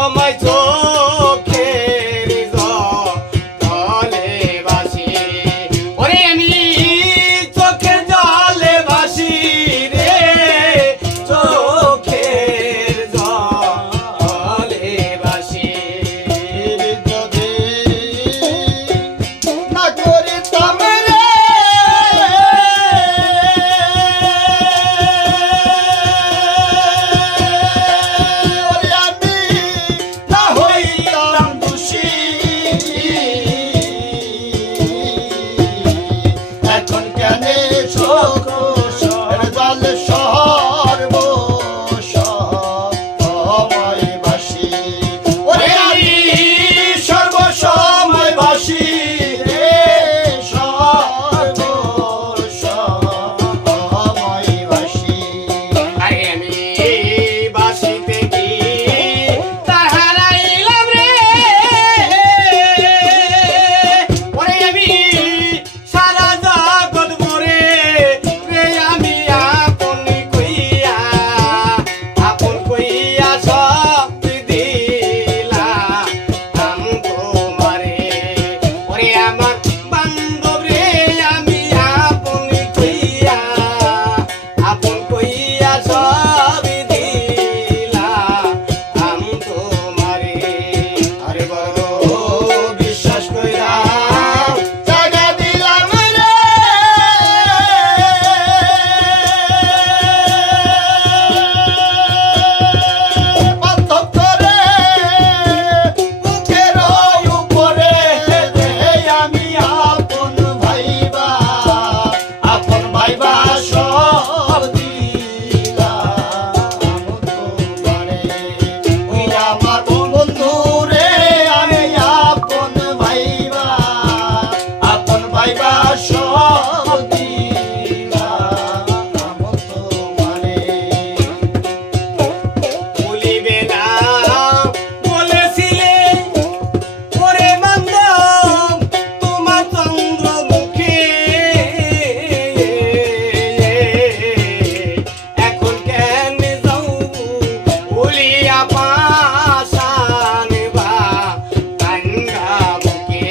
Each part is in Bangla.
সময় চোখের জলে ভাসি ওরে আমি চোখের জলে ভাসি রে চোখের জলে ভাসি যদি না করিতাম রে ওরে আমি না হইতাম দোষী এখন কেন জল সর্বসময় বাসি ওরে আমি সর্বসময় বাসি রে সর্বসময় বাসি আরে আমি বাসিতে কি তার হারাইলাম রে ওরে আমি সারা জগৎ মরে রে আমি আপন কইয়া সব দিলাম তোমারে ওরে আমার বান্ধব রে আমি আপন কইয়া সব দিলাম তোমারে আরে বড় বিশ্বাস কইরা জায়গা দিলাম রে বান্ধব করে মুখের উপরে রে আমি আপন ভাইবা সব দিলাম তোমারে ওই আমার বন্ধু রে আমি আপন ভাইবা সব দিলাম তোমারে বলিবে না বলেছিলে ওরে বান্ধব তোমার চন্দ্রমুখী এখন কেন যাও বলিয়া পাশান বা কান্দা বুকে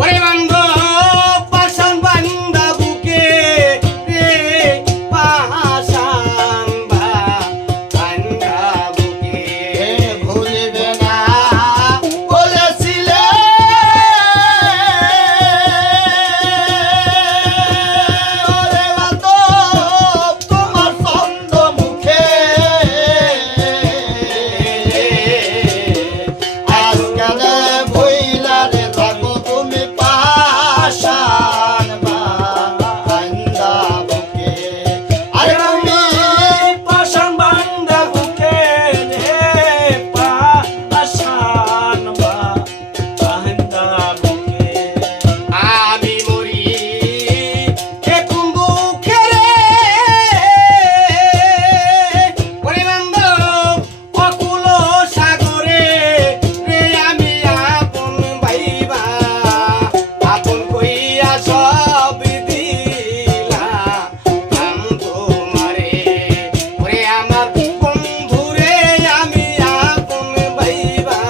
ওরে বান্ধব পাশান বান্দা বুকে রে পাশান বা কান্দা বুকে ভুলিবে না বলেছিলে ওরে বান্ধব তোমার চন্দ্রমুখে আজকাল ভইলা রে থাকো তুমি পাশান বান্দা বুকে আরে তুমি পাশান বান্দা বুকে রে পাশান বান্দা বুকে আমি মরি এখন বুকে রে ওরে বান্ধব অকুল সাগরে রে আমি আপন ভাইবা আপন কইয়া সব দিলাম তোমারে ওরে আমার বন্ধু রে আমি আপন ভাইবা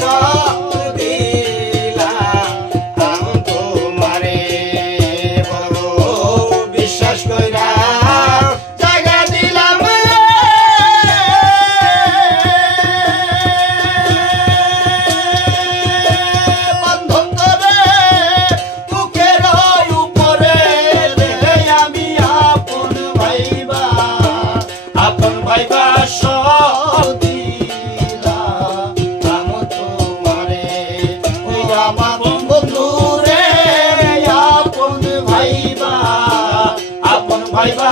সব দিলাম তোমারে বড় বিশ্বাস কইরা জায়গা দিলাম বান্ধব করে মুখের উপরে রে আমি আপন ভাইবা সব দিলাম তোমারে ওই আমার বন্ধু রে আপন ভাইবা